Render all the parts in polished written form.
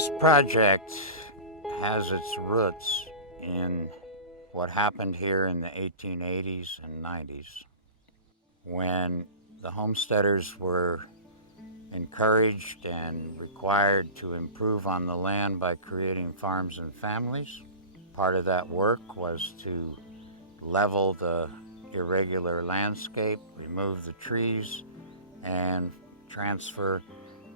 This project has its roots in what happened here in the 1880s and 90s when the homesteaders were encouraged and required to improve on the land by creating farms and families. Part of that work was to level the irregular landscape, remove the trees, and transfer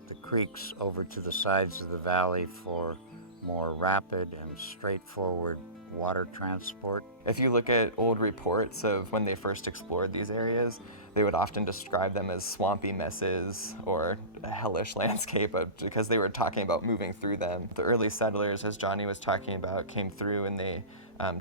the creeks over to the sides of the valley for more rapid and straightforward water transport. If you look at old reports of when they first explored these areas, they would often describe them as swampy messes or a hellish landscape because they were talking about moving through them. The early settlers, as Johnny was talking about, came through and they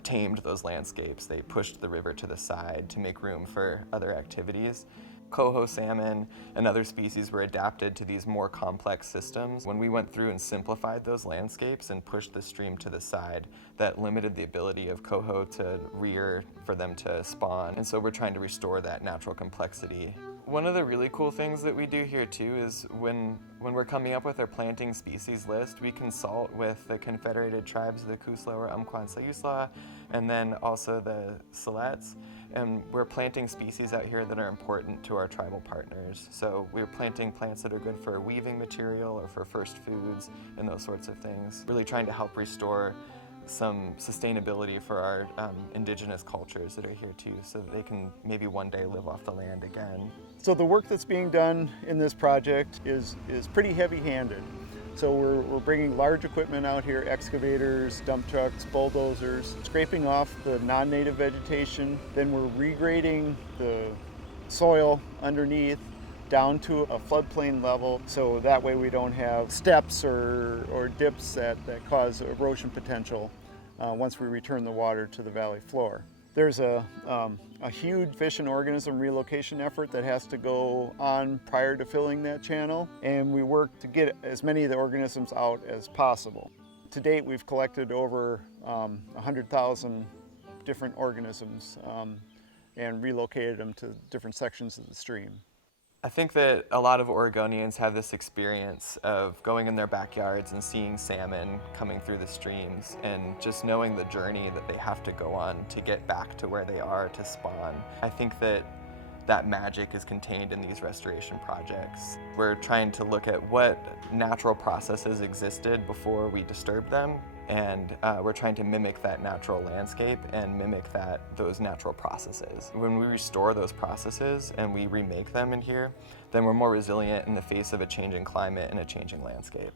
tamed those landscapes. They pushed the river to the side to make room for other activities. Coho salmon and other species were adapted to these more complex systems. When we went through and simplified those landscapes and pushed the stream to the side, that limited the ability of coho to rear, for them to spawn. And so we're trying to restore that natural complexity. One of the really cool things that we do here too is when we're coming up with our planting species list, we consult with the Confederated Tribes of the Kusla or Umpqua-Sayusla, and then also the Siletz. And we're planting species out here that are important to our tribal partners. So we're planting plants that are good for weaving material or for first foods and those sorts of things. Really trying to help restore some sustainability for our indigenous cultures that are here too, so that they can maybe one day live off the land again. So the work that's being done in this project is pretty heavy-handed. So we're bringing large equipment out here, excavators, dump trucks, bulldozers, scraping off the non-native vegetation. Then we're regrading the soil underneath down to a floodplain level, so that way we don't have steps or dips that cause erosion potential once we return the water to the valley floor. There's a huge fish and organism relocation effort that has to go on prior to filling that channel, and we work to get as many of the organisms out as possible. To date, we've collected over 100,000 different organisms and relocated them to different sections of the stream. I think that a lot of Oregonians have this experience of going in their backyards and seeing salmon coming through the streams and just knowing the journey that they have to go on to get back to where they are to spawn. I think that magic is contained in these restoration projects. We're trying to look at what natural processes existed before we disturbed them, and we're trying to mimic that natural landscape and mimic those natural processes. When we restore those processes and we remake them in here, then we're more resilient in the face of a changing climate and a changing landscape.